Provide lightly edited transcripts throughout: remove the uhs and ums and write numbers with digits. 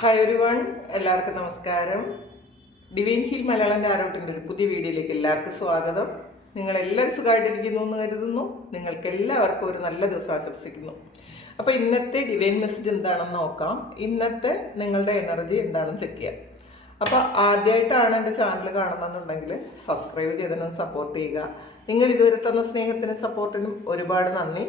Hi everyone, എല്ലാവർക്കും നമസ്കാരം. Divine heal Malayalam ടാരോട്ടിൻ്റെ ഒരു പുതിയ വീഡിയോയിലേക്ക് എല്ലാവർക്കും സ്വാഗതം. നിങ്ങളെല്ലാവരും സുഖമായിട്ടിരിക്കുന്നു എന്ന് കരുതുന്നു. നിങ്ങൾക്ക് എല്ലാവർക്കും ഒരു നല്ല ദിവസം ആശംസിക്കുന്നു. അപ്പോൾ ഇന്നത്തെ ഡിവൈൻ മെസ്സേജ് എന്താണെന്ന് നോക്കാം. ഇന്നത്തെ നിങ്ങളുടെ എനർജി എന്താണെന്ന് ചെക്ക് ചെയ്യാം. അപ്പോൾ ആദ്യമായിട്ടാണ് എൻ്റെ ചാനൽ കാണുന്നതെന്നുണ്ടെങ്കിൽ സബ്സ്ക്രൈബ് ചെയ്തതിനും സപ്പോർട്ട് ചെയ്യുക. നിങ്ങൾ ഇതുവരെ തന്ന സ്നേഹത്തിനും സപ്പോർട്ടിനും ഒരുപാട് നന്ദി.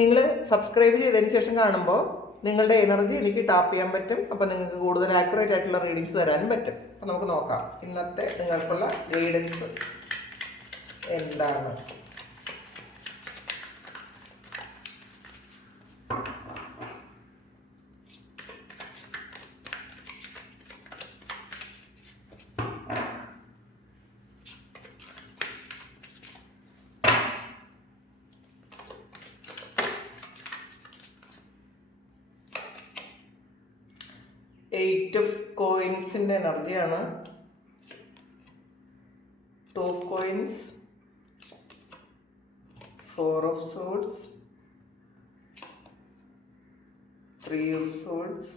നിങ്ങൾ സബ്സ്ക്രൈബ് ചെയ്തതിന് ശേഷം കാണുമ്പോൾ നിങ്ങളുടെ എനർജി എനിക്ക് ടാപ്പ് ചെയ്യാൻ പറ്റും. അപ്പോൾ നിങ്ങൾക്ക് കൂടുതൽ ആക്യുറേറ്റ് ആയിട്ടുള്ള റീഡിങ്സ് തരാനും പറ്റും. അപ്പോൾ നമുക്ക് നോക്കാം ഇന്നത്തെ നിങ്ങൾക്കുള്ള ഗൈഡൻസ് എന്താണ്. എയ്റ്റ് ഓഫ് കോയിൻസിൻ്റെ എനർജിയാണ്. Two of coins, four of swords, three of swords,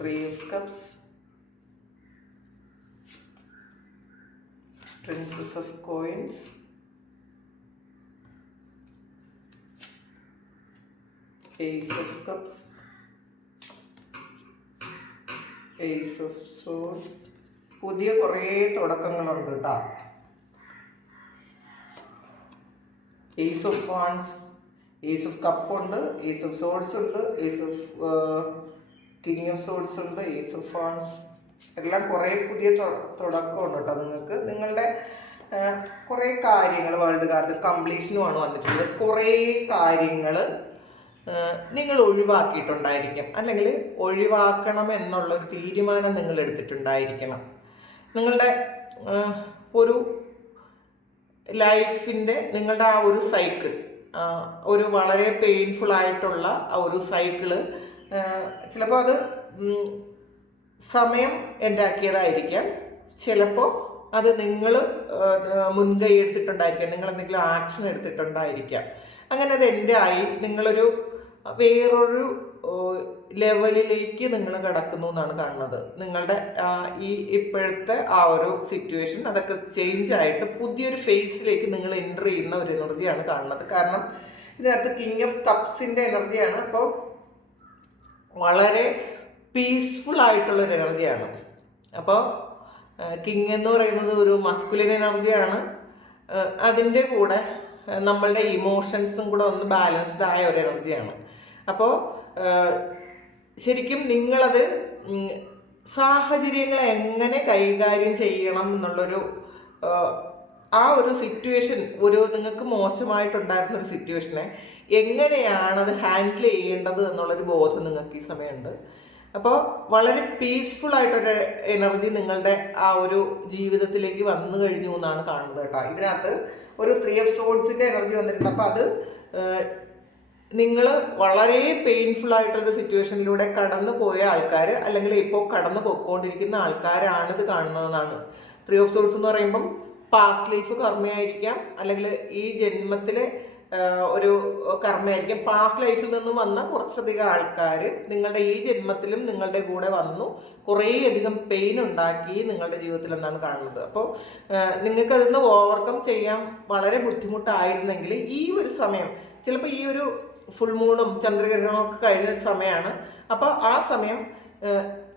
three of cups, princess of coins, ace of cups, ace of swords. പുതിയ കുറേ തുടക്കങ്ങളുണ്ട് കേട്ടോ. Ace of wands, ace of cup ഉണ്ട്, ഏസ് ഓഫ് സോഡ്സ് ഉണ്ട്, ace of king of swords ഉണ്ട്, ace of wands. എല്ലാം കുറേ പുതിയ തുടക്കമുണ്ട് കേട്ടോ. നിങ്ങൾക്ക് നിങ്ങളുടെ കുറേ കാര്യങ്ങൾ വേൾഡ് കാർഡ് കംപ്ലീഷനുമാണ് വന്നിട്ടുള്ളത്. കുറേ കാര്യങ്ങൾ നിങ്ങൾ ഒഴിവാക്കിയിട്ടുണ്ടായിരിക്കും, അല്ലെങ്കിൽ ഒഴിവാക്കണം എന്നുള്ളൊരു തീരുമാനം നിങ്ങൾ എടുത്തിട്ടുണ്ടായിരിക്കണം. നിങ്ങളുടെ ഒരു ലൈഫിൻ്റെ നിങ്ങളുടെ ആ ഒരു സൈക്കിൾ, ഒരു വളരെ പെയിൻഫുൾ ആയിട്ടുള്ള ആ ഒരു സൈക്കിള് ചിലപ്പോൾ അത് സമയം ഉണ്ടാക്കിയതായിരിക്കാം, ചിലപ്പോൾ അത് നിങ്ങൾ മുൻകൈ എടുത്തിട്ടുണ്ടായിരിക്കാം, നിങ്ങൾ എന്തെങ്കിലും ആക്ഷൻ എടുത്തിട്ടുണ്ടായിരിക്കാം. അങ്ങനെ അത് എൻ്റെ ആയി നിങ്ങളൊരു വേറൊരു ലെവലിലേക്ക് നിങ്ങൾ കിടക്കുന്നു എന്നാണ് കാണുന്നത്. നിങ്ങളുടെ ഈ ഇപ്പോഴത്തെ ആ ഒരു സിറ്റുവേഷൻ അതൊക്കെ ചേഞ്ച് ആയിട്ട് പുതിയൊരു ഫേസിലേക്ക് നിങ്ങൾ എൻ്റർ ചെയ്യുന്ന ഒരു എനർജിയാണ് കാണുന്നത്. കാരണം ഇതിനകത്ത് കിങ് ഓഫ് കപ്സിൻ്റെ എനർജിയാണ്. അപ്പോൾ വളരെ പീസ്ഫുൾ ആയിട്ടുള്ളൊരു എനർജിയാണ്. അപ്പോൾ കിങ് എന്ന് പറയുന്നത് ഒരു മസ്കുലിൻ എനർജിയാണ്. അതിൻ്റെ കൂടെ നമ്മളുടെ ഇമോഷൻസും കൂടെ ഒന്ന് ബാലൻസ്ഡ് ആയ ഒരു എനർജിയാണ്. അപ്പോൾ ശരിക്കും നിങ്ങളത് സാഹചര്യങ്ങളെ എങ്ങനെ കൈകാര്യം ചെയ്യണം എന്നുള്ളൊരു ആ ഒരു സിറ്റുവേഷൻ, ഒരു നിങ്ങൾക്ക് മോശമായിട്ടുണ്ടായിരുന്നൊരു സിറ്റുവേഷനെ എങ്ങനെയാണത് ഹാൻഡിൽ ചെയ്യേണ്ടത് എന്നുള്ളൊരു ബോധം നിങ്ങൾക്ക് ഈ സമയമുണ്ട്. അപ്പോൾ വളരെ പീസ്ഫുൾ ആയിട്ടൊരു എനർജി നിങ്ങളുടെ ആ ഒരു ജീവിതത്തിലേക്ക് വന്നു കഴിഞ്ഞു എന്നാണ് കാണുന്നത് കേട്ടോ. ഇതിനകത്ത് ഒരു ത്രീ ഓഫ് സോഡ്സിൻ്റെ എനർജി വന്നിട്ടുണ്ട്. അപ്പോൾ അത് നിങ്ങൾ വളരെ പെയിൻഫുൾ ആയിട്ടൊരു സിറ്റുവേഷനിലൂടെ കടന്നു പോയ ആൾക്കാർ, അല്ലെങ്കിൽ ഇപ്പോൾ കടന്നു പോയിക്കൊണ്ടിരിക്കുന്ന ആൾക്കാരാണിത് കാണുന്നതെന്നാണ്. ത്രീ ഓഫ് സോഡ്സ് എന്ന് പറയുമ്പം പാസ്റ്റ് ലൈഫ് കർമ്മയായിരിക്കാം, അല്ലെങ്കിൽ ഈ ജന്മത്തിലെ ഒരു കർമ്മയായിരിക്കും. പാസ്റ്റ് ലൈഫിൽ നിന്ന് വന്ന കുറച്ചധികം ആൾക്കാർ നിങ്ങളുടെ ഈ ജന്മത്തിലും നിങ്ങളുടെ കൂടെ വന്നു കുറേയധികം പെയിൻ ഉണ്ടാക്കി നിങ്ങളുടെ ജീവിതത്തിൽ എന്നാണ് കാണുന്നത്. അപ്പോൾ നിങ്ങൾക്കതിന്ന് ഓവർകം ചെയ്യാൻ വളരെ ബുദ്ധിമുട്ടായിരുന്നെങ്കിൽ ഈ ഒരു സമയം, ചിലപ്പോൾ ഈ ഒരു ഫുൾ മൂണും ചന്ദ്രഗ്രഹണമൊക്കെ കഴിഞ്ഞ സമയമാണ്. അപ്പോൾ ആ സമയം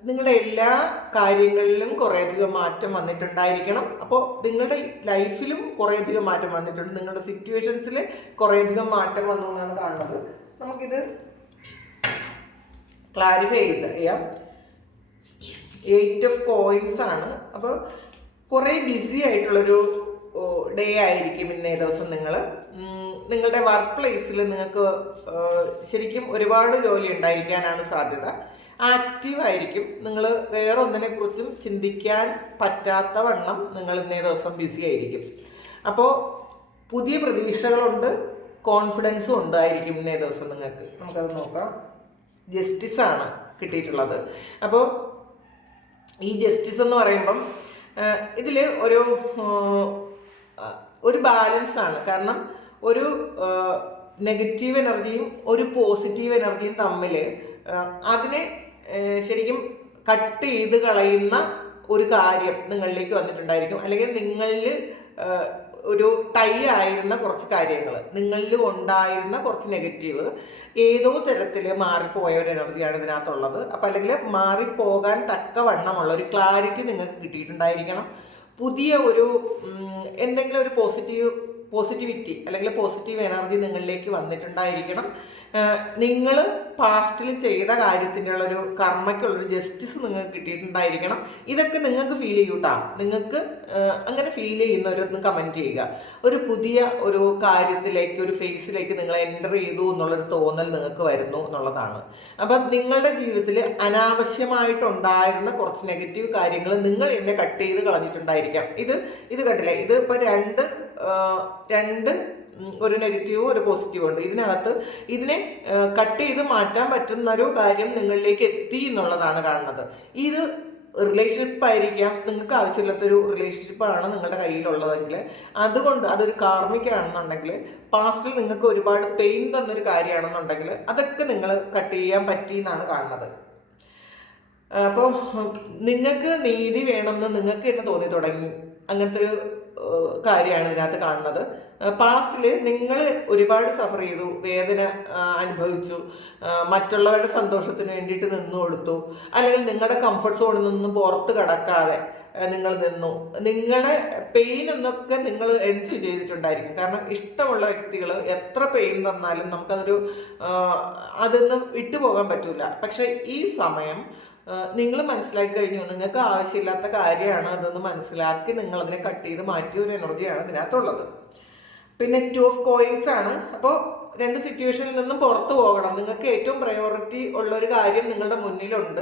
നിങ്ങളുടെ എല്ലാ കാര്യങ്ങളിലും കുറേയധികം മാറ്റം വന്നിട്ടുണ്ടായിരിക്കണം. അപ്പോൾ നിങ്ങളുടെ ലൈഫിലും കുറേയധികം മാറ്റം വന്നിട്ടുണ്ട്, നിങ്ങളുടെ സിറ്റുവേഷൻസിൽ കുറേയധികം മാറ്റം വന്നു എന്നാണ് കാണുന്നത്. നമുക്കിത് ക്ലാരിഫൈ ചെയ്യാം. എയ്റ്റ് ഓഫ് കോയിൻസ് ആണ്. അപ്പോൾ കുറേ ബിസി ആയിട്ടുള്ളൊരു ഡേ ആയിരിക്കും ഇന്നേ ദിവസം. നിങ്ങളുടെ വർക്ക് പ്ലേസിൽ നിങ്ങൾക്ക് ശരിക്കും ഒരുപാട് ജോലി ഉണ്ടായിരിക്കാനാണ് സാധ്യത. ആക്റ്റീവായിരിക്കും. നിങ്ങൾ വേറൊന്നിനെക്കുറിച്ചും ചിന്തിക്കാൻ പറ്റാത്ത വണ്ണം നിങ്ങൾ ഇന്നേ ദിവസം ബിസി ആയിരിക്കും. അപ്പോൾ പുതിയ പ്രതീക്ഷകളുണ്ട്, കോൺഫിഡൻസും ഉണ്ടായിരിക്കും ഇന്നേ ദിവസം നിങ്ങൾക്ക്. നമുക്കത് നോക്കാം. ജസ്റ്റിസാണ് കിട്ടിയിട്ടുള്ളത്. അപ്പോൾ ഈ ജസ്റ്റിസ് എന്ന് പറയുമ്പം ഇതിൽ ഒരു ബാലൻസ് ആണ്. കാരണം ഒരു നെഗറ്റീവ് എനർജിയും ഒരു പോസിറ്റീവ് എനർജിയും തമ്മിൽ അതിനെ ശരിക്കും കട്ട് ചെയ്ത് കളയുന്ന ഒരു കാര്യം നിങ്ങളിലേക്ക് വന്നിട്ടുണ്ടായിരിക്കും. അല്ലെങ്കിൽ നിങ്ങളിൽ ഒരു ടൈ ആയിരുന്ന കുറച്ച് കാര്യങ്ങൾ, നിങ്ങളിൽ ഉണ്ടായിരുന്ന കുറച്ച് നെഗറ്റീവ് ഏതോ തരത്തിൽ മാറിപ്പോയ ഒരു എനർജിയാണ് ഇതിനകത്തുള്ളത്. അപ്പം അല്ലെങ്കിൽ മാറിപ്പോകാൻ തക്കവണ്ണമുള്ള ഒരു ക്ലാരിറ്റി നിങ്ങൾക്ക് കിട്ടിയിട്ടുണ്ടായിരിക്കണം. പുതിയ ഒരു എന്തെങ്കിലും ഒരു പോസിറ്റിവിറ്റി അല്ലെങ്കിൽ പോസിറ്റീവ് എനർജി നിങ്ങളിലേക്ക് വന്നിട്ടുണ്ടായിരിക്കണം. നിങ്ങൾ പാസ്റ്റിൽ ചെയ്ത കാര്യത്തിൻ്റെ ഉള്ളൊരു കർമ്മയ്ക്കുള്ളൊരു ജസ്റ്റിസ് നിങ്ങൾക്ക് കിട്ടിയിട്ടുണ്ടായിരിക്കണം. ഇതൊക്കെ നിങ്ങൾക്ക് ഫീൽ ചെയ്യൂട്ടാ. നിങ്ങൾക്ക് അങ്ങനെ ഫീൽ ചെയ്യുന്നവരൊന്ന് കമൻറ്റ് ചെയ്യുക. ഒരു പുതിയ ഒരു കാര്യത്തിലേക്ക്, ഒരു ഫേസിലേക്ക് നിങ്ങൾ എൻ്റർ ചെയ്തു എന്നുള്ളൊരു തോന്നൽ നിങ്ങൾക്ക് വരുന്നു എന്നുള്ളതാണ്. അപ്പം നിങ്ങളുടെ ജീവിതത്തിൽ അനാവശ്യമായിട്ടുണ്ടായിരുന്ന കുറച്ച് നെഗറ്റീവ് കാര്യങ്ങൾ നിങ്ങൾ എന്നെ കട്ട് ചെയ്ത് കളഞ്ഞിട്ടുണ്ടായിരിക്കാം. ഇത് കണ്ടില്ലേ, ഇത് ഇപ്പോൾ രണ്ട് ഒരു നെഗറ്റീവും ഒരു പോസിറ്റീവും ഉണ്ട്. ഇതിനകത്ത് ഇതിനെ കട്ട് ചെയ്ത് മാറ്റാൻ പറ്റുന്ന ഒരു കാര്യം നിങ്ങളിലേക്ക് എത്തി എന്നുള്ളതാണ് കാണുന്നത്. ഇത് റിലേഷൻഷിപ്പ് ആയിരിക്കാം, നിങ്ങൾക്ക് ആവശ്യമില്ലാത്തൊരു റിലേഷൻഷിപ്പാണ് നിങ്ങളുടെ കയ്യിലുള്ളതെങ്കിൽ, അതുകൊണ്ട് അതൊരു കാർമികമാണെന്നുണ്ടെങ്കിൽ, പാസ്റ്റിൽ നിങ്ങൾക്ക് ഒരുപാട് പെയിൻ തന്നൊരു കാര്യമാണെന്നുണ്ടെങ്കിൽ അതൊക്കെ നിങ്ങൾ കട്ട് ചെയ്യാൻ പറ്റിയെന്നാണ് കാണുന്നത്. അപ്പോൾ നിങ്ങൾക്ക് നീതി വേണമെന്ന് നിങ്ങൾക്ക് തന്നെ തോന്നി തുടങ്ങി. അങ്ങനത്തെ ഒരു കാര്യമാണ് ഇതിനകത്ത് കാണുന്നത്. പാസ്റ്റിൽ നിങ്ങൾ ഒരുപാട് സഫർ ചെയ്തു, വേദന അനുഭവിച്ചു, മറ്റുള്ളവരുടെ സന്തോഷത്തിന് വേണ്ടിയിട്ട് നിന്നു കൊടുത്തു, അല്ലെങ്കിൽ നിങ്ങളുടെ കംഫർട്ട് സോണിൽ നിന്നും പുറത്ത് കടക്കാതെ നിങ്ങൾ നിന്നു. നിങ്ങളുടെ പെയിൻ എന്നൊക്കെ നിങ്ങൾ എൻജോയ് ചെയ്തിട്ടുണ്ടായിരിക്കും. കാരണം ഇഷ്ടമുള്ള വ്യക്തികൾ എത്ര പെയിൻ തന്നാലും നമുക്കതൊരു അതൊന്നും വിട്ടുപോകാൻ പറ്റില്ല. പക്ഷെ ഈ സമയം നിങ്ങൾ മനസ്സിലാക്കി കഴിഞ്ഞു, നിങ്ങൾക്ക് ആവശ്യമില്ലാത്ത കാര്യമാണ് അതെന്ന് മനസ്സിലാക്കി നിങ്ങൾ അതിനെ കട്ട് ചെയ്ത് മാറ്റിയ ഒരു എനർജിയാണ് ഇതിനകത്തുള്ളത്. പിന്നെ 2 ഓഫ് കോയിൻസ് ആണ്. അപ്പോൾ 2 സിറ്റുവേഷനിൽ നിന്നും പുറത്തു പോകണം. നിങ്ങൾക്ക് ഏറ്റവും പ്രയോറിറ്റി ഉള്ളൊരു കാര്യം നിങ്ങളുടെ മുന്നിലുണ്ട്.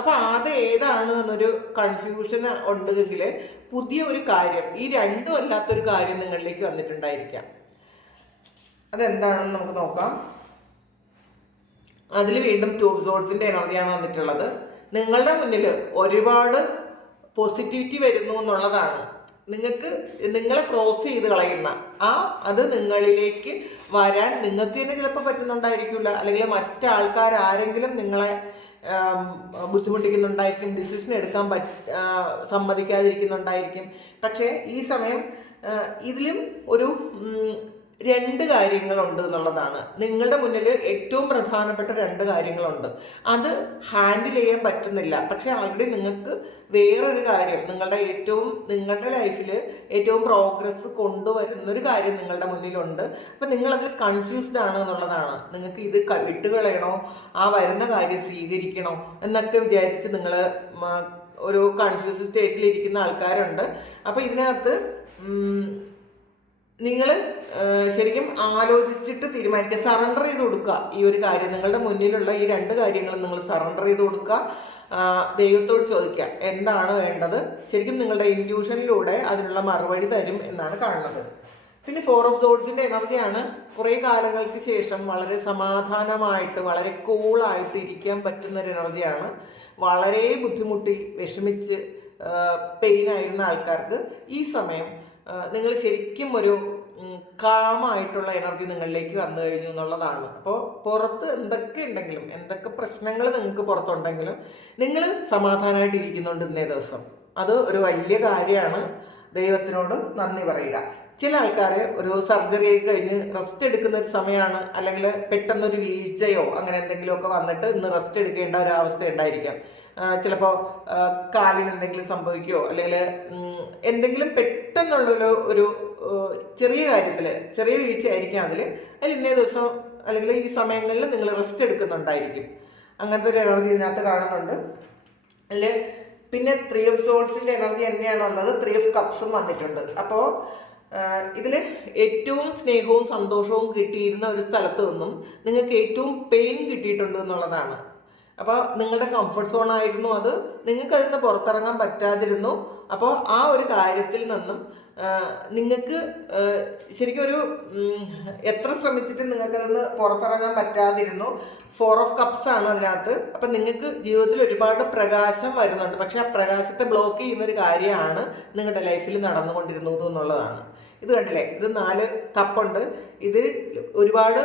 അപ്പോൾ അത് ഏതാണ് എന്നൊരു കൺഫ്യൂഷൻ ഉണ്ടെങ്കിൽ പുതിയ ഒരു കാര്യം, ഈ രണ്ടും അല്ലാത്തൊരു കാര്യം നിങ്ങളിലേക്ക് വന്നിട്ടുണ്ടായിരിക്കാം. അതെന്താണെന്ന് നമുക്ക് നോക്കാം. അതിൽ വീണ്ടും 2 ഓഫ് സോർഡ്സിൻ്റെ എനർജിയാണ് വന്നിട്ടുള്ളത്. നിങ്ങളുടെ മുന്നിൽ ഒരുപാട് പോസിറ്റിവിറ്റി വരുന്നു എന്നുള്ളതാണ്. നിങ്ങളെ ക്രോസ് ചെയ്ത് കളയുന്ന അത് നിങ്ങളിലേക്ക് വരാൻ നിങ്ങൾക്ക് തന്നെ ചിലപ്പോൾ പറ്റുന്നുണ്ടായിരിക്കില്ല, അല്ലെങ്കിൽ മറ്റാൾക്കാരാരെങ്കിലും നിങ്ങളെ ബുദ്ധിമുട്ടിക്കുന്നുണ്ടായിരിക്കും, ഡിസിഷൻ എടുക്കാൻ സമ്മതിക്കാതിരിക്കുന്നുണ്ടായിരിക്കും. പക്ഷേ ഈ സമയം ഇതിലും ഒരു 2 കാര്യങ്ങളുണ്ട് എന്നുള്ളതാണ്. നിങ്ങളുടെ മുന്നിൽ ഏറ്റവും പ്രധാനപ്പെട്ട 2 കാര്യങ്ങളുണ്ട്. അത് ഹാൻഡിൽ ചെയ്യാൻ പറ്റുന്നില്ല. പക്ഷെ ആൾറെഡി നിങ്ങൾക്ക് വേറൊരു കാര്യം, നിങ്ങളുടെ ലൈഫിൽ ഏറ്റവും പ്രോഗ്രസ് കൊണ്ടുവരുന്നൊരു കാര്യം നിങ്ങളുടെ മുന്നിലുണ്ട്. അപ്പം നിങ്ങളതിൽ കൺഫ്യൂസ്ഡ് ആണ് എന്നുള്ളതാണ്. നിങ്ങൾക്ക് ഇത് വിട്ടുകളയണോ, ആ വരുന്ന കാര്യം സ്വീകരിക്കണോ എന്നൊക്കെ വിചാരിച്ച് നിങ്ങൾ ഒരു കൺഫ്യൂസ്ഡ് സ്റ്റേറ്റിലിരിക്കുന്ന ആൾക്കാരുണ്ട്. അപ്പോൾ ഇതിനകത്ത് നിങ്ങൾ ശരിക്കും ആലോചിച്ചിട്ട് തീരുമാനിക്കുക, സറണ്ടർ ചെയ്ത് കൊടുക്കുക. ഈ ഒരു കാര്യം, നിങ്ങളുടെ മുന്നിലുള്ള ഈ 2 കാര്യങ്ങളും നിങ്ങൾ സറണ്ടർ ചെയ്ത് കൊടുക്കുക. ദൈവത്തോട് ചോദിക്കുക എന്താണ് വേണ്ടത്. ശരിക്കും നിങ്ങളുടെ ഇൻറ്റ്യൂഷനിലൂടെ അതിനുള്ള മറുപടി തരും എന്നാണ് കാണുന്നത്. പിന്നെ 4 ഓഫ് സോർഡ്സിൻ്റെ എനർജിയാണ്. കുറേ കാലങ്ങൾക്ക് ശേഷം വളരെ സമാധാനമായിട്ട്, വളരെ കൂളായിട്ട് ഇരിക്കാൻ പറ്റുന്നൊരു എനർജിയാണ്. വളരെ ബുദ്ധിമുട്ടി വിഷമിച്ച് പെയിനായിരുന്ന ആൾക്കാർക്ക് ഈ സമയം നിങ്ങൾ ശരിക്കും ഒരു കാമായിട്ടുള്ള എനർജി നിങ്ങളിലേക്ക് വന്നു കഴിഞ്ഞു എന്നുള്ളതാണ്. അപ്പോൾ പുറത്ത് എന്തൊക്കെ ഉണ്ടെങ്കിലും, എന്തൊക്കെ പ്രശ്നങ്ങൾ നിങ്ങൾക്ക് പുറത്തുണ്ടെങ്കിലും നിങ്ങൾ സമാധാനമായിട്ട് ഇരിക്കുന്നുണ്ട് ഇന്നേ ദിവസം. അത് ഒരു വലിയ കാര്യമാണ്. ദൈവത്തിനോട് നന്ദി പറയുക. ചില ആൾക്കാർ ഒരു സർജറി ഒക്കെ കഴിഞ്ഞ് റെസ്റ്റ് എടുക്കുന്ന ഒരു സമയമാണ്, അല്ലെങ്കിൽ പെട്ടെന്നൊരു വീഴ്ചയോ അങ്ങനെ എന്തെങ്കിലുമൊക്കെ വന്നിട്ട് ഇന്ന് റെസ്റ്റ് എടുക്കേണ്ട ഒരു അവസ്ഥ ഉണ്ടായിരിക്കാം. ചിലപ്പോൾ കാലിന് എന്തെങ്കിലും സംഭവിക്കുകയോ അല്ലെങ്കിൽ എന്തെങ്കിലും പെട്ടെന്നുള്ള ഒരു ചെറിയ കാര്യത്തിൽ ചെറിയ വീഴ്ചയായിരിക്കും അതിൽ ഇന്നേ ദിവസം അല്ലെങ്കിൽ ഈ സമയങ്ങളിൽ നിങ്ങൾ റെസ്റ്റ് എടുക്കുന്നുണ്ടായിരിക്കും. അങ്ങനത്തെ ഒരു എനർജി ഇതിനകത്ത് കാണുന്നുണ്ട്. അതിൽ പിന്നെ 3 ഓഫ് സോർഡ്സിൻ്റെ എനർജി തന്നെയാണ് വന്നത്. 3 ഓഫ് കപ്സും വന്നിട്ടുണ്ട്. അപ്പോൾ ഇതിൽ ഏറ്റവും സ്നേഹവും സന്തോഷവും കിട്ടിയിരുന്ന ഒരു സ്ഥലത്ത് നിന്നും നിങ്ങൾക്ക് ഏറ്റവും പെയിൻ കിട്ടിയിട്ടുണ്ട് എന്നുള്ളതാണ്. അപ്പോൾ നിങ്ങളുടെ കംഫർട്ട് സോൺ ആയിരുന്നു അത്, നിങ്ങൾക്ക് അതിൽ നിന്ന് പുറത്തിറങ്ങാൻ പറ്റാതിരുന്നു. അപ്പോൾ ആ ഒരു കാര്യത്തിൽ നിന്നും നിങ്ങൾക്ക് ശരിക്കും ഒരു എത്ര ശ്രമിച്ചിട്ടും നിങ്ങൾക്കതിൽ പുറത്തിറങ്ങാൻ പറ്റാതിരുന്നു. 4 ഓഫ് കപ്സ് ആണ് അതിനകത്ത്. അപ്പം നിങ്ങൾക്ക് ജീവിതത്തിൽ ഒരുപാട് പ്രകാശം വരുന്നുണ്ട്. പക്ഷെ ആ പ്രകാശത്തെ ബ്ലോക്ക് ചെയ്യുന്നൊരു കാര്യമാണ് നിങ്ങളുടെ ലൈഫിൽ നടന്നുകൊണ്ടിരുന്നത് എന്നുള്ളതാണ്. ഇത് കണ്ടില്ലേ, ഇത് 4 കപ്പുണ്ട്. ഇത് ഒരുപാട്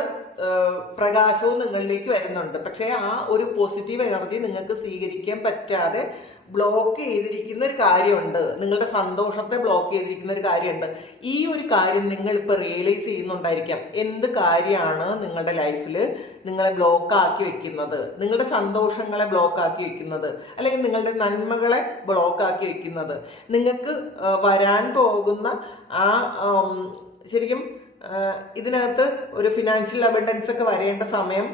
പ്രകാശവും നിങ്ങളിലേക്ക് വരുന്നുണ്ട്. പക്ഷേ ആ ഒരു പോസിറ്റീവ് എനർജി നിങ്ങൾക്ക് സ്വീകരിക്കാൻ പറ്റാതെ ബ്ലോക്ക് ചെയ്തിരിക്കുന്ന ഒരു കാര്യമുണ്ട്. നിങ്ങളുടെ സന്തോഷത്തെ ബ്ലോക്ക് ചെയ്തിരിക്കുന്ന ഒരു കാര്യമുണ്ട്. ഈ ഒരു കാര്യം നിങ്ങൾ ഇപ്പോൾ റിയലൈസ് ചെയ്യുന്നുണ്ടായിരിക്കാം. എന്ത് കാര്യമാണ് നിങ്ങളുടെ ലൈഫിൽ നിങ്ങളെ ബ്ലോക്ക് ആക്കി വെക്കുന്നത്, നിങ്ങളുടെ സന്തോഷങ്ങളെ ബ്ലോക്ക് ആക്കി വെക്കുന്നത്, അല്ലെങ്കിൽ നിങ്ങളുടെ നന്മകളെ ബ്ലോക്ക് ആക്കി വെക്കുന്നത്. നിങ്ങൾക്ക് വരാൻ പോകുന്ന ആ ശരിക്കും ഇതിനകത്ത് ഒരു ഫിനാൻഷ്യൽ അബണ്ടൻസ് ഒക്കെ വരേണ്ട സമയം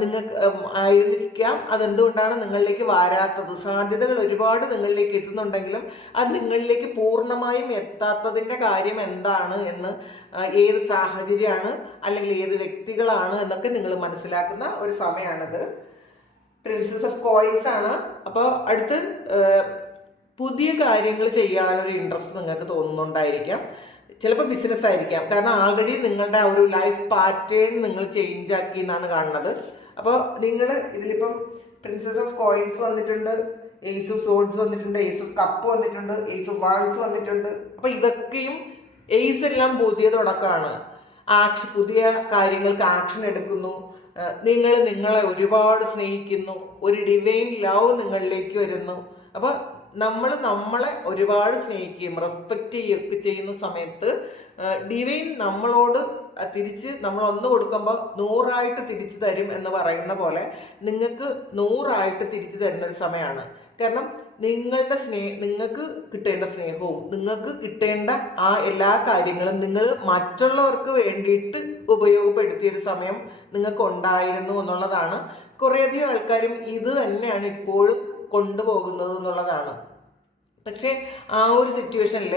നിങ്ങൾക്ക് ആയിരിക്കാം. അതെന്തുകൊണ്ടാണ് നിങ്ങളിലേക്ക് വരാത്തത്? സാധ്യതകൾ ഒരുപാട് നിങ്ങളിലേക്ക് എത്തുന്നുണ്ടെങ്കിലും അത് നിങ്ങളിലേക്ക് പൂർണ്ണമായും എത്താത്തതിൻ്റെ കാര്യം എന്താണ് എന്ന്, ഏത് സാഹചര്യമാണ് അല്ലെങ്കിൽ ഏത് വ്യക്തികളാണ് എന്നൊക്കെ നിങ്ങൾ മനസ്സിലാക്കുന്ന ഒരു സമയമാണിത്. പ്രിൻസസ് ഓഫ് കോയിൻസ് ആണ്. അപ്പോൾ അടുത്ത് പുതിയ കാര്യങ്ങൾ ചെയ്യാനൊരു ഇൻട്രസ്റ്റ് നിങ്ങൾക്ക് തോന്നുന്നുണ്ടായിരിക്കാം. ചിലപ്പോൾ ബിസിനസ് ആയിരിക്കാം. കാരണം ആൾറെഡി നിങ്ങളുടെ ആ ഒരു ലൈഫ് പാറ്റേൺ നിങ്ങൾ ചേഞ്ച് ആക്കി എന്നാണ് കാണുന്നത്. അപ്പോൾ നിങ്ങൾ ഇതിലിപ്പം പ്രിൻസസ് ഓഫ് കോയിൻസ് വന്നിട്ടുണ്ട്, ഏസ് ഓഫ് സോഡ്സ് വന്നിട്ടുണ്ട്, ഏസ് ഓഫ് കപ്പ് വന്നിട്ടുണ്ട്, ഏസ് ഓഫ് വാൾസ് വന്നിട്ടുണ്ട്. അപ്പോൾ ഇതൊക്കെയും ഏസ് എല്ലാം പുതിയ തുടക്കമാണ്. പുതിയ കാര്യങ്ങൾക്ക് ആക്ഷൻ എടുക്കുന്നു. നിങ്ങൾ നിങ്ങളെ ഒരുപാട് സ്നേഹിക്കുന്നു. ഒരു ഡിവൈൻ ലവ് നിങ്ങളിലേക്ക് വരുന്നു. അപ്പോൾ നമ്മളെ ഒരുപാട് സ്നേഹിക്കുകയും റെസ്പെക്റ്റ് ചെയ്യുകയൊക്കെ ചെയ്യുന്ന സമയത്ത് ഡിവൈൻ നമ്മളോട് തിരിച്ച് നമ്മൾ 1 കൊടുക്കുമ്പോൾ 100 തിരിച്ചു തരും എന്ന് പറയുന്ന പോലെ നിങ്ങൾക്ക് 100 തിരിച്ചു തരുന്ന ഒരു സമയമാണ്. കാരണം നിങ്ങൾക്ക് കിട്ടേണ്ട സ്നേഹവും നിങ്ങൾക്ക് കിട്ടേണ്ട ആ എല്ലാ കാര്യങ്ങളും നിങ്ങൾ മറ്റുള്ളവർക്ക് വേണ്ടിയിട്ട് ഉപയോഗപ്പെടുത്തിയൊരു സമയം നിങ്ങൾക്ക് ഉണ്ടായിരുന്നു എന്നുള്ളതാണ്. കുറേയധികം ആൾക്കാരും ഇത് തന്നെയാണ് ഇപ്പോഴും കൊണ്ടുപോകുന്നത് എന്നുള്ളതാണ്. പക്ഷേ ആ ഒരു സിറ്റുവേഷനിൽ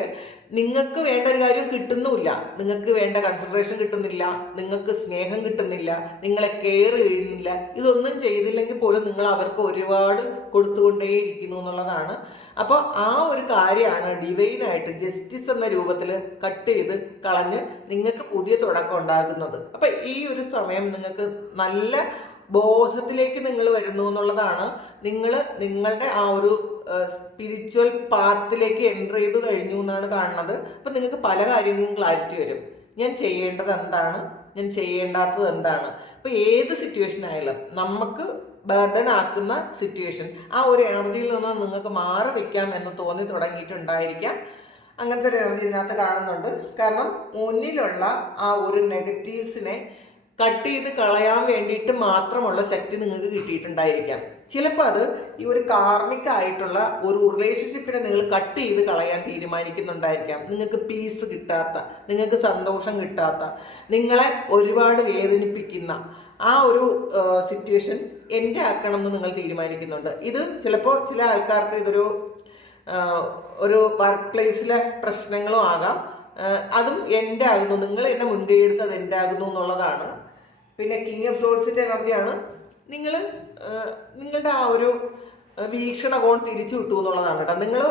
നിങ്ങൾക്ക് വേണ്ട ഒരു കാര്യം കിട്ടുന്നുമില്ല, നിങ്ങൾക്ക് വേണ്ട കൺസിഡറേഷൻ കിട്ടുന്നില്ല, നിങ്ങൾക്ക് സ്നേഹം കിട്ടുന്നില്ല, നിങ്ങളെ കെയർ ചെയ്യുന്നില്ല. ഇതൊന്നും ചെയ്തില്ലെങ്കിൽ പോലും നിങ്ങൾ അവർക്ക് ഒരുപാട് കൊടുത്തുകൊണ്ടേയിരിക്കുന്നു എന്നുള്ളതാണ്. അപ്പോൾ ആ ഒരു കാര്യമാണ് ഡിവൈനായിട്ട് ജസ്റ്റിസ് എന്ന രൂപത്തിൽ കട്ട് ചെയ്ത് കളഞ്ഞ് നിങ്ങൾക്ക് പുതിയ തുടക്കം ഉണ്ടാകുന്നത്. അപ്പം ഈ ഒരു സമയം നിങ്ങൾക്ക് നല്ല ബോധത്തിലേക്ക് നിങ്ങൾ വരുന്നു എന്നുള്ളതാണ്. നിങ്ങളുടെ ആ ഒരു സ്പിരിച്വൽ പാത്തിലേക്ക് എൻ്റർ ചെയ്ത് കഴിഞ്ഞു എന്നാണ് കാണുന്നത്. അപ്പം നിങ്ങൾക്ക് പല കാര്യങ്ങളും ക്ലാരിറ്റി വരും. ഞാൻ ചെയ്യേണ്ടത് എന്താണ്, ഞാൻ ചെയ്യേണ്ടാത്തത് എന്താണ്. അപ്പോൾ ഏത് സിറ്റുവേഷൻ ആയാലും നമുക്ക് ബർഡൻ ആക്കുന്ന സിറ്റുവേഷൻ, ആ ഒരു എനർജിയിൽ നിന്ന് നിങ്ങൾക്ക് മാറി വയ്ക്കാം എന്ന് തോന്നി തുടങ്ങിയിട്ടുണ്ടായിരിക്കാം. അങ്ങനത്തെ ഒരു എനർജി ഇതിനകത്ത് കാണുന്നുണ്ട്. കാരണം മുന്നിലുള്ള ആ ഒരു നെഗറ്റീവ്സിനെ കട്ട് ചെയ്ത് കളയാൻ വേണ്ടിയിട്ട് മാത്രമുള്ള ശക്തി നിങ്ങൾക്ക് കിട്ടിയിട്ടുണ്ടായിരിക്കാം. ചിലപ്പോൾ അത് ഈ ഒരു കാർമിക് ആയിട്ടുള്ള ഒരു റിലേഷൻഷിപ്പിനെ നിങ്ങൾ കട്ട് ചെയ്ത് കളയാൻ തീരുമാനിക്കുന്നുണ്ടായിരിക്കാം. നിങ്ങൾക്ക് പീസ് കിട്ടാത്ത, നിങ്ങൾക്ക് സന്തോഷം കിട്ടാത്ത, നിങ്ങളെ ഒരുപാട് വേദനിപ്പിക്കുന്ന ആ ഒരു സിറ്റുവേഷൻ എൻ്റെ ആക്കണം എന്ന് നിങ്ങൾ തീരുമാനിക്കുന്നുണ്ട്. ഇത് ചിലപ്പോൾ ചില ആൾക്കാർക്ക് ഇതൊരു വർക്ക് പ്ലേസിലെ പ്രശ്നങ്ങളും ആകാം. അതും എൻ്റെ ആകുന്നു, നിങ്ങൾ എന്നെ മുൻകൈ എടുത്ത് അത് എൻ്റെ ആകുന്നു എന്നുള്ളതാണ്. പിന്നെ കിങ് ഓഫ് സോഡ്സിൻ്റെ എനർജിയാണ്. നിങ്ങളുടെ ആ ഒരു വീക്ഷണകോൺ തിരിച്ചു വിട്ടു എന്നുള്ളതാണ് കേട്ടോ. നിങ്ങൾ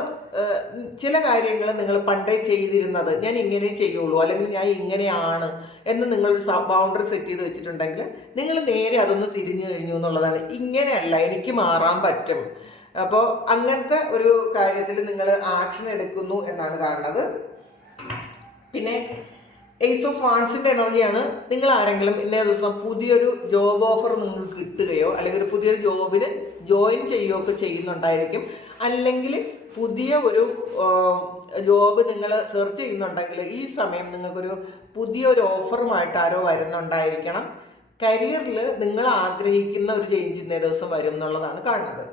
ചില കാര്യങ്ങൾ നിങ്ങൾ പണ്ടേ ചെയ്തിരുന്നത് ഞാൻ ഇങ്ങനെ ചെയ്യുള്ളൂ അല്ലെങ്കിൽ ഞാൻ ഇങ്ങനെയാണ് എന്ന് നിങ്ങളൊരു ബൗണ്ടറി സെറ്റ് ചെയ്ത് വെച്ചിട്ടുണ്ടെങ്കിൽ നിങ്ങൾ നേരെ അതൊന്ന് തിരിഞ്ഞു കഴിഞ്ഞു എന്നുള്ളതാണ്. ഇങ്ങനെയല്ല, എനിക്ക് മാറാൻ പറ്റും. അപ്പോൾ അങ്ങനത്തെ ഒരു കാര്യത്തിൽ നിങ്ങൾ ആക്ഷൻ എടുക്കുന്നു എന്നാണ് കാണുന്നത്. പിന്നെ ഏസ് ഓഫ് വാൺസിൻ്റെ എനർജിയാണ്. നിങ്ങൾ ആരെങ്കിലും ഇന്നേ ദിവസം പുതിയൊരു ജോബ് ഓഫർ നിങ്ങൾക്ക് കിട്ടുകയോ അല്ലെങ്കിൽ ഒരു പുതിയൊരു ജോബിന് ജോയിൻ ചെയ്യുകയോ ഒക്കെ ചെയ്യുന്നുണ്ടായിരിക്കും. അല്ലെങ്കിൽ പുതിയ ഒരു ജോബ് നിങ്ങൾ സെർച്ച് ചെയ്യുന്നുണ്ടെങ്കിൽ ഈ സമയം നിങ്ങൾക്കൊരു പുതിയൊരു ഓഫറുമായിട്ട് ആരോ വരുന്നുണ്ടായിരിക്കണം. കരിയറിൽ നിങ്ങൾ ആഗ്രഹിക്കുന്ന ഒരു ചേഞ്ച് ഇന്നേ ദിവസം വരും എന്നുള്ളതാണ് കാണുന്നത്.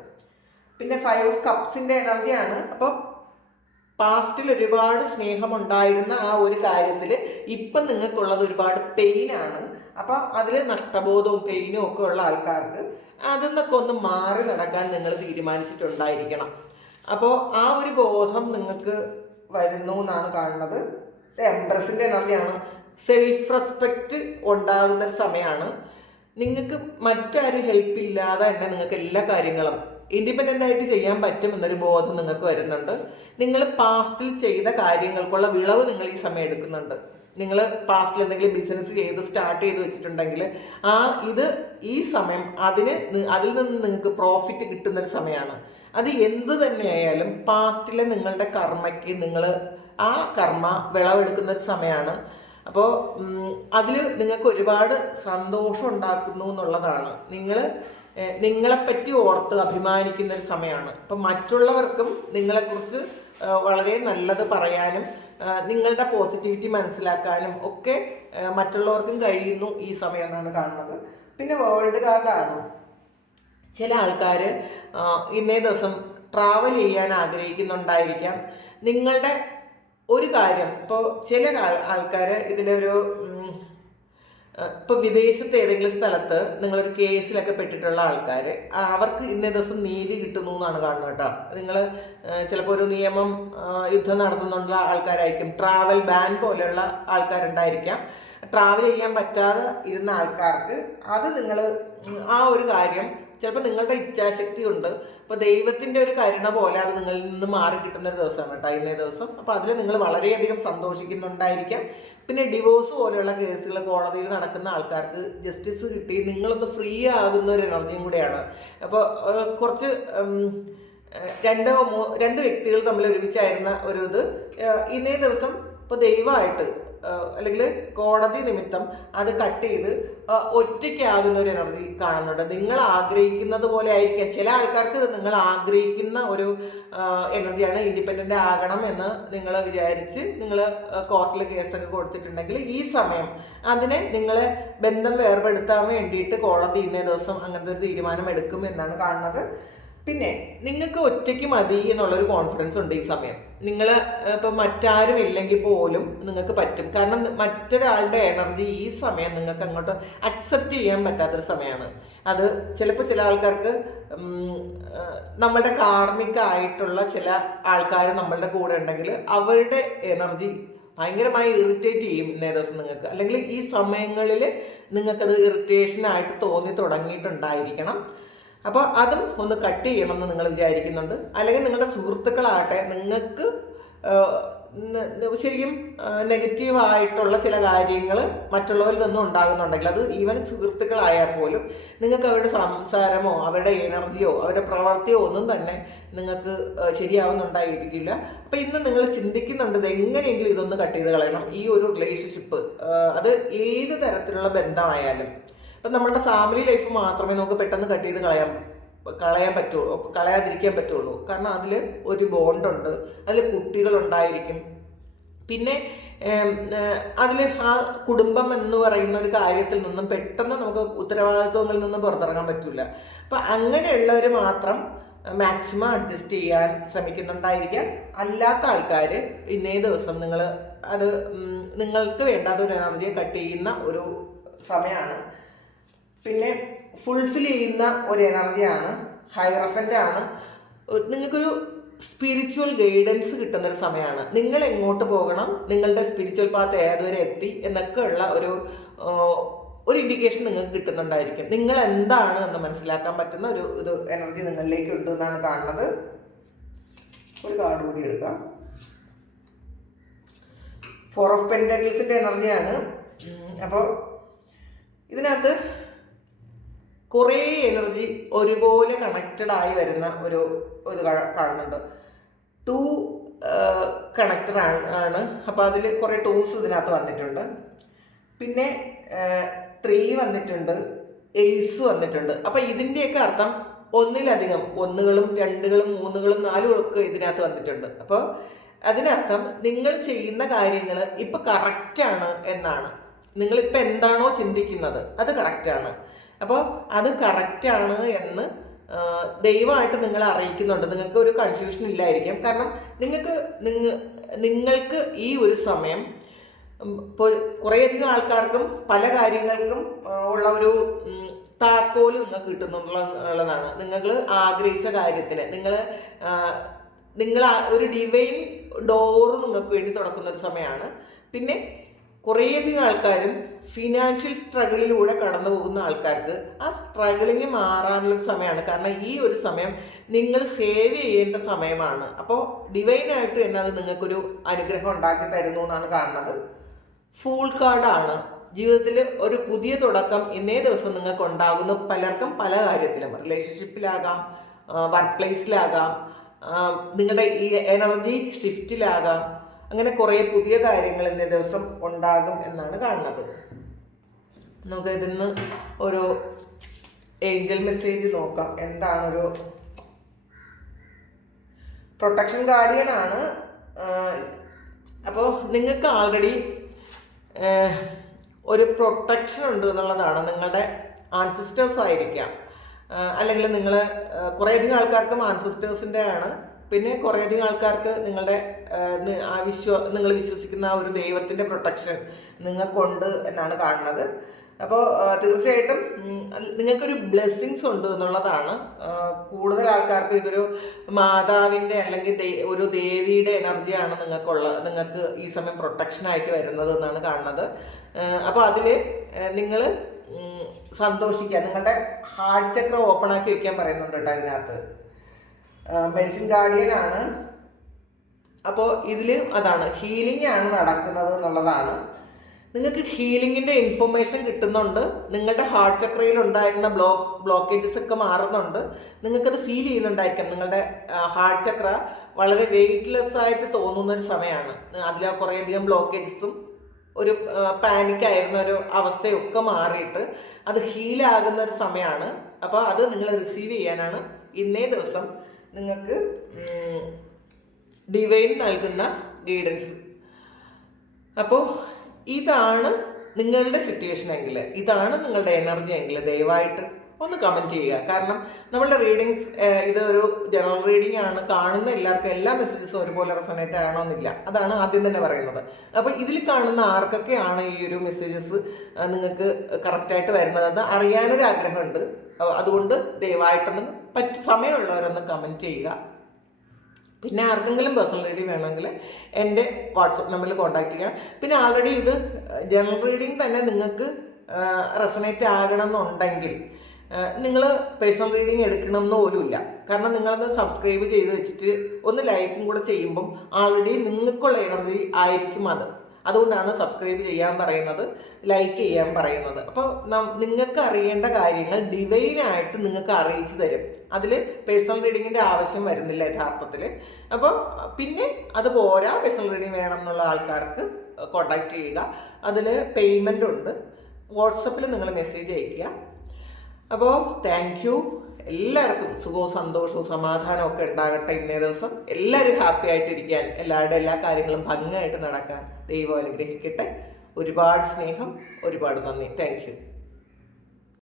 പിന്നെ 5 ഓഫ് കപ്സിൻ്റെ എനർജിയാണ്. അപ്പോൾ പാസ്റ്റിൽ ഒരുപാട് സ്നേഹമുണ്ടായിരുന്ന ആ ഒരു കാര്യത്തിൽ ഇപ്പം നിങ്ങൾക്കുള്ളത് ഒരുപാട് പെയിനാണ്. അപ്പം അതിൽ നഷ്ടബോധവും പെയിനും ഒക്കെ ഉള്ള ആൾക്കാർക്ക് അതിൽ നിന്നൊക്കെ ഒന്ന് മാറി നടക്കാൻ നിങ്ങൾ തീരുമാനിച്ചിട്ടുണ്ടായിരിക്കണം. അപ്പോൾ ആ ഒരു ബോധം നിങ്ങൾക്ക് വരുന്നു എന്നാണ് കാണുന്നത്. എംപ്രസിൻ്റെ എനർജിയാണ്. സെൽഫ് റെസ്പെക്റ്റ് ഉണ്ടാകുന്ന ഒരു സമയമാണ്. നിങ്ങൾക്ക് മറ്റാരും ഹെൽപ്പില്ലാതെ തന്നെ നിങ്ങൾക്ക് എല്ലാ കാര്യങ്ങളും ഇൻഡിപെൻഡൻ്റ് ആയിട്ട് ചെയ്യാൻ പറ്റും എന്നൊരു ബോധം നിങ്ങൾക്ക് വരുന്നുണ്ട്. നിങ്ങൾ പാസ്റ്റിൽ ചെയ്ത കാര്യങ്ങൾക്കുള്ള വിളവ് നിങ്ങൾ ഈ സമയം എടുക്കുന്നുണ്ട്. നിങ്ങൾ പാസ്റ്റിൽ എന്തെങ്കിലും ബിസിനസ് ചെയ്ത് സ്റ്റാർട്ട് ചെയ്ത് വെച്ചിട്ടുണ്ടെങ്കിൽ ഈ സമയം അതിൽ നിന്ന് നിങ്ങൾക്ക് പ്രോഫിറ്റ് കിട്ടുന്നൊരു സമയമാണ്. അത് എന്ത് തന്നെയായാലും പാസ്റ്റിലെ നിങ്ങളുടെ കർമ്മയ്ക്ക് നിങ്ങൾ ആ കർമ്മ വിളവെടുക്കുന്നൊരു സമയമാണ്. അപ്പോൾ അതിൽ നിങ്ങൾക്ക് ഒരുപാട് സന്തോഷം ഉണ്ടാക്കുന്നു എന്നുള്ളതാണ്. നിങ്ങളെപ്പറ്റി ഓർത്ത് അഭിമാനിക്കുന്ന ഒരു സമയമാണ്. അപ്പം മറ്റുള്ളവർക്കും നിങ്ങളെക്കുറിച്ച് വളരെ നല്ലത് പറയാനും നിങ്ങളുടെ പോസിറ്റിവിറ്റി മനസ്സിലാക്കാനും ഒക്കെ മറ്റുള്ളവർക്കും കഴിയുന്നു ഈ സമയം എന്നാണ് കാണുന്നത്. പിന്നെ വേൾഡ് കാർഡാണ്. ചില ആൾക്കാർ ഇന്നേ ദിവസം ട്രാവൽ ചെയ്യാൻ ആഗ്രഹിക്കുന്നുണ്ടായിരിക്കാം. നിങ്ങളുടെ ഒരു കാര്യം ഇപ്പോൾ ചില ആൾക്കാർ ഇതിലൊരു ഇപ്പോൾ വിദേശത്ത് ഏതെങ്കിലും സ്ഥലത്ത് നിങ്ങളൊരു കേസിലൊക്കെ പെട്ടിട്ടുള്ള ആൾക്കാർ, അവർക്ക് ഇന്നേ ദിവസം നീതി കിട്ടുന്നു എന്നാണ് കാണുന്നത് കേട്ടോ. നിങ്ങൾ ചിലപ്പോൾ ഒരു നിയമം യുദ്ധം നടത്തുന്നുള്ള ആൾക്കാരായിരിക്കും, ട്രാവൽ ബാൻ പോലെയുള്ള ആൾക്കാരുണ്ടായിരിക്കാം. ട്രാവൽ ചെയ്യാൻ പറ്റാതെ ഇരുന്ന ആൾക്കാർക്ക് അത് നിങ്ങൾ ആ ഒരു കാര്യം ചിലപ്പോൾ നിങ്ങളുടെ ഇച്ഛാശക്തി കൊണ്ട് ഇപ്പോൾ ദൈവത്തിൻ്റെ ഒരു കരുണ പോലെ അത് നിങ്ങളിൽ നിന്ന് മാറി കിട്ടുന്നൊരു ദിവസമാണ് കേട്ടോ ഇന്നേ ദിവസം. അപ്പോൾ അതിൽ നിങ്ങൾ വളരെയധികം സന്തോഷിക്കുന്നുണ്ടായിരിക്കാം. പിന്നെ ഡിവോഴ്സ് പോലെയുള്ള കേസുകൾ കോടതിയിൽ നടക്കുന്ന ആൾക്കാർക്ക് ജസ്റ്റിസ് കിട്ടി നിങ്ങളൊന്ന് ഫ്രീ ആകുന്ന ഒരു എനർജിയും കൂടെയാണ്. അപ്പോൾ കുറച്ച് രണ്ട് വ്യക്തികൾ തമ്മിൽ ഒരുമിച്ചായിരുന്ന ഒരു ഇത് ഇന്നേ ദിവസം ഇപ്പോൾ ദൈവമായിട്ട് അല്ലെങ്കിൽ കോടതി നിമിത്തം അത് കട്ട് ചെയ്ത് ഒറ്റയ്ക്കാകുന്ന ഒരു എനർജി കാണുന്നുണ്ട്. നിങ്ങൾ ആഗ്രഹിക്കുന്നത് പോലെ ആയിരിക്കാം. ചില ആൾക്കാർക്ക് നിങ്ങൾ ആഗ്രഹിക്കുന്ന ഒരു എനർജിയാണ്. ഇൻഡിപെൻഡൻ്റ് ആകണം എന്ന് നിങ്ങൾ വിചാരിച്ച് നിങ്ങൾ കോർട്ടിൽ കേസൊക്കെ കൊടുത്തിട്ടുണ്ടെങ്കിൽ ഈ സമയം അതിനെ നിങ്ങളെ ബന്ധം വേർപെടുത്താൻ വേണ്ടിയിട്ട് കോടതി ഇന്നേ ദിവസം അങ്ങനത്തെ ഒരു തീരുമാനം എടുക്കും എന്നാണ് കാണുന്നത്. പിന്നെ നിങ്ങൾക്ക് ഒറ്റയ്ക്ക് മതി എന്നുള്ളൊരു കോൺഫിഡൻസ് ഉണ്ട് ഈ സമയം. നിങ്ങൾ ഇപ്പം മറ്റാരും ഇല്ലെങ്കിൽ പോലും നിങ്ങൾക്ക് പറ്റും. കാരണം മറ്റൊരാളുടെ എനർജി ഈ സമയം നിങ്ങൾക്ക് അങ്ങോട്ട് അക്സെപ്റ്റ് ചെയ്യാൻ പറ്റാത്തൊരു സമയമാണ്. അത് ചിലപ്പോൾ ചില ആൾക്കാർക്ക് നമ്മളുടെ കാർമികമായിട്ടുള്ള ചില ആൾക്കാർ നമ്മളുടെ കൂടെ ഉണ്ടെങ്കിൽ അവരുടെ എനർജി ഭയങ്കരമായി ഇറിറ്റേറ്റ് ചെയ്യും ഇന്നേ ദിവസം നിങ്ങൾക്ക്. അല്ലെങ്കിൽ ഈ സമയങ്ങളിൽ നിങ്ങൾക്കത് ഇറിറ്റേഷനായിട്ട് തോന്നി തുടങ്ങിയിട്ടുണ്ടായിരിക്കണം. അപ്പോൾ അതും ഒന്ന് കട്ട് ചെയ്യണമെന്ന് നിങ്ങൾ വിചാരിക്കുന്നുണ്ട്. അല്ലെങ്കിൽ നിങ്ങളുടെ സുഹൃത്തുക്കളാകട്ടെ നിങ്ങൾക്ക് ശരിക്കും നെഗറ്റീവായിട്ടുള്ള ചില കാര്യങ്ങൾ മറ്റുള്ളവരിൽ നിന്നും ഉണ്ടാകുന്നുണ്ടെങ്കിൽ അത് ഈവൻ സുഹൃത്തുക്കളായാൽ പോലും നിങ്ങൾക്ക് അവരുടെ സംസാരമോ അവരുടെ എനർജിയോ അവരുടെ പ്രവൃത്തിയോ ഒന്നും തന്നെ നിങ്ങൾക്ക് ശരിയാവുന്നുണ്ടായിരിക്കില്ല. അപ്പോൾ ഇന്ന് നിങ്ങൾ ചിന്തിക്കുന്നുണ്ട് എങ്ങനെയെങ്കിലും ഇതൊന്ന് കട്ട് ചെയ്ത് കളയണം. ഈ ഒരു റിലേഷൻഷിപ്പ് അത് ഏത് തരത്തിലുള്ള ബന്ധമായാലും, ഇപ്പം നമ്മളുടെ ഫാമിലി ലൈഫ് മാത്രമേ നമുക്ക് പെട്ടെന്ന് കട്ട് ചെയ്ത് കളയാതിരിക്കാൻ പറ്റുള്ളൂ. കാരണം അതിൽ ഒരു ബോണ്ടുണ്ട്, അതിൽ കുട്ടികളുണ്ടായിരിക്കും. പിന്നെ അതിൽ ആ കുടുംബം എന്ന് പറയുന്ന ഒരു കാര്യത്തിൽ നിന്നും പെട്ടെന്ന് നമുക്ക് ഉത്തരവാദിത്വങ്ങളിൽ നിന്നും പുറത്തിറങ്ങാൻ പറ്റില്ല. അപ്പം അങ്ങനെയുള്ളവർ മാത്രം മാക്സിമം അഡ്ജസ്റ്റ് ചെയ്യാൻ ശ്രമിക്കുന്നുണ്ടായിരിക്കാം. അല്ലാത്ത ആൾക്കാർ ഇന്നേ ദിവസം നിങ്ങൾക്ക് വേണ്ടാത്ത ഒരു എനർജിയെ കട്ട് ചെയ്യുന്ന ഒരു സമയമാണ്. പിന്നെ ഫുൾഫിൽ ചെയ്യുന്ന ഒരു എനർജിയാണ്, ഹൈറഫൻ്റ് ആണ്. നിങ്ങൾക്കൊരു സ്പിരിച്വൽ ഗൈഡൻസ് കിട്ടുന്നൊരു സമയമാണ്. നിങ്ങൾ എങ്ങോട്ട് പോകണം, നിങ്ങളുടെ സ്പിരിച്വൽ പാത്ത് ഏതുവരെ എത്തി എന്നൊക്കെ ഉള്ള ഒരു ഇൻഡിക്കേഷൻ നിങ്ങൾക്ക് കിട്ടുന്നുണ്ടായിരിക്കും. നിങ്ങൾ എന്താണ് എന്ന് മനസ്സിലാക്കാൻ പറ്റുന്ന ഒരു എനർജി നിങ്ങളിലേക്ക് ഉണ്ട് എന്നാണ് കാണുന്നത്. ഒരു കാർഡ് കൂടി എടുക്കാം. 4 ഓഫ് പെൻറ്റക്കിൾസിൻ്റെ എനർജിയാണ്. അപ്പോൾ ഇതിനകത്ത് കുറേ എനർജി ഒരുപോലെ കണക്റ്റഡ് ആയി വരുന്ന ഇത് കാണുന്നുണ്ട്. 2 കണക്റ്റഡ് ആണ്. അപ്പോൾ അതിൽ കുറേ ടൂസ് ഇതിനകത്ത് വന്നിട്ടുണ്ട്. പിന്നെ 3 വന്നിട്ടുണ്ട്, എയ്സ് വന്നിട്ടുണ്ട്. അപ്പോൾ ഇതിൻ്റെയൊക്കെ അർത്ഥം ഒന്നിലധികം 1കളും 2കളും 3കളും 4കളും ഒക്കെ ഇതിനകത്ത് വന്നിട്ടുണ്ട്. അപ്പോൾ അതിനർത്ഥം നിങ്ങൾ ചെയ്യുന്ന കാര്യങ്ങൾ ഇപ്പം കറക്റ്റാണ് എന്നാണ്. നിങ്ങളിപ്പോൾ എന്താണോ ചിന്തിക്കുന്നത് അത് കറക്റ്റാണ്. അപ്പോൾ അത് കറക്റ്റാണ് എന്ന് ദൈവമായിട്ട് നിങ്ങളെ അറിയിക്കുന്നുണ്ട്. നിങ്ങൾക്ക് ഒരു കൺഫ്യൂഷൻ ഇല്ലായിരിക്കും. കാരണം നിങ്ങൾക്ക് ഈ ഒരു സമയം ഇപ്പോൾ കുറേയധികം ആൾക്കാർക്കും പല കാര്യങ്ങൾക്കും ഉള്ള ഒരു താക്കോല് നിങ്ങൾക്ക് കിട്ടുന്നുള്ളതാണ്. നിങ്ങൾ ആഗ്രഹിച്ച കാര്യത്തിന് നിങ്ങൾ ഒരു ഡിവൈൻ ഡോറ് നിങ്ങൾക്ക് വേണ്ടി തുറക്കുന്ന ഒരു സമയമാണ്. പിന്നെ കുറേയധികം ആൾക്കാരും ഫിനാൻഷ്യൽ സ്ട്രഗിളിലൂടെ കടന്നു പോകുന്ന ആൾക്കാർക്ക് ആ സ്ട്രഗിളിങ് മാറാനുള്ളൊരു സമയമാണ്. കാരണം ഈ ഒരു സമയം നിങ്ങൾ സേവ് ചെയ്യേണ്ട സമയമാണ്. അപ്പോൾ ഡിവൈനായിട്ട് തന്നെ അത് നിങ്ങൾക്കൊരു അനുഗ്രഹം ഉണ്ടാക്കി തരുന്നു എന്നാണ് കാണുന്നത്. ഫൂൾ കാർഡാണ്. ജീവിതത്തിൽ ഒരു പുതിയ തുടക്കം ഇന്നേ ദിവസം നിങ്ങൾക്ക് ഉണ്ടാകുന്നു. പലർക്കും പല കാര്യത്തിലും, റിലേഷൻഷിപ്പിലാകാം, വർക്ക് പ്ലേസിലാകാം, നിങ്ങളുടെ ഈ എനർജി ഷിഫ്റ്റിലാകാം. അങ്ങനെ കുറേ പുതിയ കാര്യങ്ങൾ ഇന്നേ ദിവസം ഉണ്ടാകും എന്നാണ് കാണുന്നത്. നമുക്ക് ഇതിന്ന് ഒരു ഏഞ്ചൽ മെസ്സേജ് നോക്കാം. എന്താണൊരു പ്രൊട്ടക്ഷൻ ഗാർഡിയൻ ആണ്. അപ്പോൾ നിങ്ങൾക്ക് ആൾറെഡി ഒരു പ്രൊട്ടക്ഷൻ ഉണ്ട് എന്നുള്ളതാണ്. നിങ്ങളുടെ ആൻസിസ്റ്റേഴ്സ് ആയിരിക്കാം, അല്ലെങ്കിൽ നിങ്ങൾ കുറേയധികം ആൾക്കാർക്കും ആൻസിസ്റ്റേഴ്സിൻ്റെ ആണ്, പിന്നെ കുറേയധികം ആൾക്കാർക്ക് നിങ്ങളുടെ നിങ്ങൾ വിശ്വസിക്കുന്ന ആ ഒരു ദൈവത്തിൻ്റെ പ്രൊട്ടക്ഷൻ നിങ്ങൾക്കുണ്ട് എന്നാണ് കാണുന്നത്. അപ്പോൾ തീർച്ചയായിട്ടും നിങ്ങൾക്കൊരു ബ്ലെസ്സിങ്സ് ഉണ്ട് എന്നുള്ളതാണ്. കൂടുതൽ ആൾക്കാർക്ക് ഇതൊരു മാതാവിൻ്റെ അല്ലെങ്കിൽ ഒരു ദേവിയുടെ എനർജിയാണ് നിങ്ങൾക്ക് ഈ സമയം പ്രൊട്ടക്ഷനായിട്ട് വരുന്നത് എന്നാണ് കാണുന്നത്. അപ്പോൾ അതിൽ നിങ്ങൾ സന്തോഷിക്കുക. നിങ്ങളുടെ ഹാർട്ട് ചക്ര ഓപ്പൺ ആക്കി വെക്കാൻ പറയുന്നുണ്ട് കേട്ടോ അതിനകത്ത്. മെഡിസിൻ ഗാർഡിയൻ ആണ്. അപ്പോൾ ഇതിൽ അതാണ് ഹീലിംഗ് ആണ് നടക്കുന്നത് എന്നുള്ളതാണ്. നിങ്ങൾക്ക് ഹീലിങ്ങിൻ്റെ ഇൻഫർമേഷൻ കിട്ടുന്നുണ്ട്. നിങ്ങളുടെ ഹാർട്ട് ചക്രയിൽ ഉണ്ടായിരുന്ന ബ്ലോക്കേജസ് ഒക്കെ മാറുന്നുണ്ട്. നിങ്ങൾക്കത് ഫീൽ ചെയ്യുന്നുണ്ടായിരിക്കാം. നിങ്ങളുടെ ഹാർട്ട് ചക്ര വളരെ വെയ്റ്റ്ലെസ് ആയിട്ട് തോന്നുന്ന ഒരു സമയമാണ്. അതിൽ കുറേയധികം ബ്ലോക്കേജസും ഒരു പാനിക്കായിരുന്ന ഒരു അവസ്ഥയൊക്കെ മാറിയിട്ട് അത് ഹീലാകുന്ന ഒരു സമയമാണ്. അപ്പോൾ അത് നിങ്ങൾ റിസീവ് ചെയ്യാനാണ് ഇന്നേ ദിവസം നിങ്ങൾക്ക് ഡിവൈൻ നൽകുന്ന ഗൈഡൻസ്. അപ്പോൾ ഇതാണ് നിങ്ങളുടെ സിറ്റുവേഷൻ എങ്കിൽ, ഇതാണ് നിങ്ങളുടെ എനർജി എങ്കിൽ ദയവായിട്ട് ഒന്ന് കമൻറ്റ് ചെയ്യുക. കാരണം നമ്മളുടെ റീഡിങ്സ് ഇതൊരു ജനറൽ റീഡിംഗ് ആണ്. കാണുന്ന എല്ലാവർക്കും എല്ലാ മെസ്സേജസും ഒരുപോലെ റെസൊണേറ്റ് ആവണമെന്നില്ല. അതാണ് ആദ്യം തന്നെ പറയുന്നത്. അപ്പോൾ ഇതിൽ കാണുന്ന ആർക്കൊക്കെയാണ് ഈ ഒരു മെസ്സേജസ് നിങ്ങൾക്ക് കറക്റ്റായിട്ട് വരുന്നതെന്ന് അറിയാനൊരു ആഗ്രഹമുണ്ട്. അതുകൊണ്ട് ദയവായിട്ടൊന്ന് സമയമുള്ളവരൊന്ന് കമൻറ്റ് ചെയ്യുക. പിന്നെ ആർക്കെങ്കിലും പേഴ്സണൽ റീഡിംഗ് വേണമെങ്കിൽ എൻ്റെ വാട്സപ്പ് നമ്പറിൽ കോൺടാക്റ്റ് ചെയ്യാം. പിന്നെ ആൾറെഡി ഇത് ജനറൽ റീഡിംഗ് തന്നെ നിങ്ങൾക്ക് റെസണേറ്റ് ആകണമെന്നുണ്ടെങ്കിൽ നിങ്ങൾ പേഴ്സണൽ റീഡിംഗ് എടുക്കണമെന്ന് പോലുമില്ല. കാരണം നിങ്ങളത് സബ്സ്ക്രൈബ് ചെയ്ത് വെച്ചിട്ട് ഒന്ന് ലൈക്കും കൂടെ ചെയ്യുമ്പം ആൾറെഡി നിങ്ങൾക്കുള്ള എനർജി ആയിരിക്കും അത്. അതുകൊണ്ടാണ് സബ്സ്ക്രൈബ് ചെയ്യാൻ പറയുന്നത്, ലൈക്ക് ചെയ്യാൻ പറയുന്നത്. അപ്പോൾ നിങ്ങൾക്ക് അറിയേണ്ട കാര്യങ്ങൾ ഡിവൈനായിട്ട് നിങ്ങൾക്ക് അറിയിച്ചു തരും. അതിൽ പേഴ്സണൽ റീഡിങ്ങിൻ്റെ ആവശ്യം വരുന്നില്ല യഥാർത്ഥത്തിൽ. അപ്പോൾ പിന്നെ അത് പോരാ, പേഴ്സണൽ റീഡിങ് വേണം എന്നുള്ള ആൾക്കാർക്ക് കോൺടാക്റ്റ് ചെയ്യുക. അതിൽ പേയ്മെൻ്റ് ഉണ്ട്. വാട്സപ്പിൽ നിങ്ങൾ മെസ്സേജ് അയയ്ക്കുക. അപ്പോൾ താങ്ക് യു. എല്ലാവർക്കും സുഖവും സന്തോഷവും സമാധാനവും ഒക്കെ ഉണ്ടാകട്ടെ. ഇന്നേ ദിവസം എല്ലാവരും ഹാപ്പി ആയിട്ടിരിക്കാൻ, എല്ലാവരുടെ എല്ലാ കാര്യങ്ങളും ഭംഗിയായിട്ട് നടക്കാൻ ദൈവം അനുഗ്രഹിക്കട്ടെ. ഒരുപാട് സ്നേഹം, ഒരുപാട് നന്ദി. Thank you.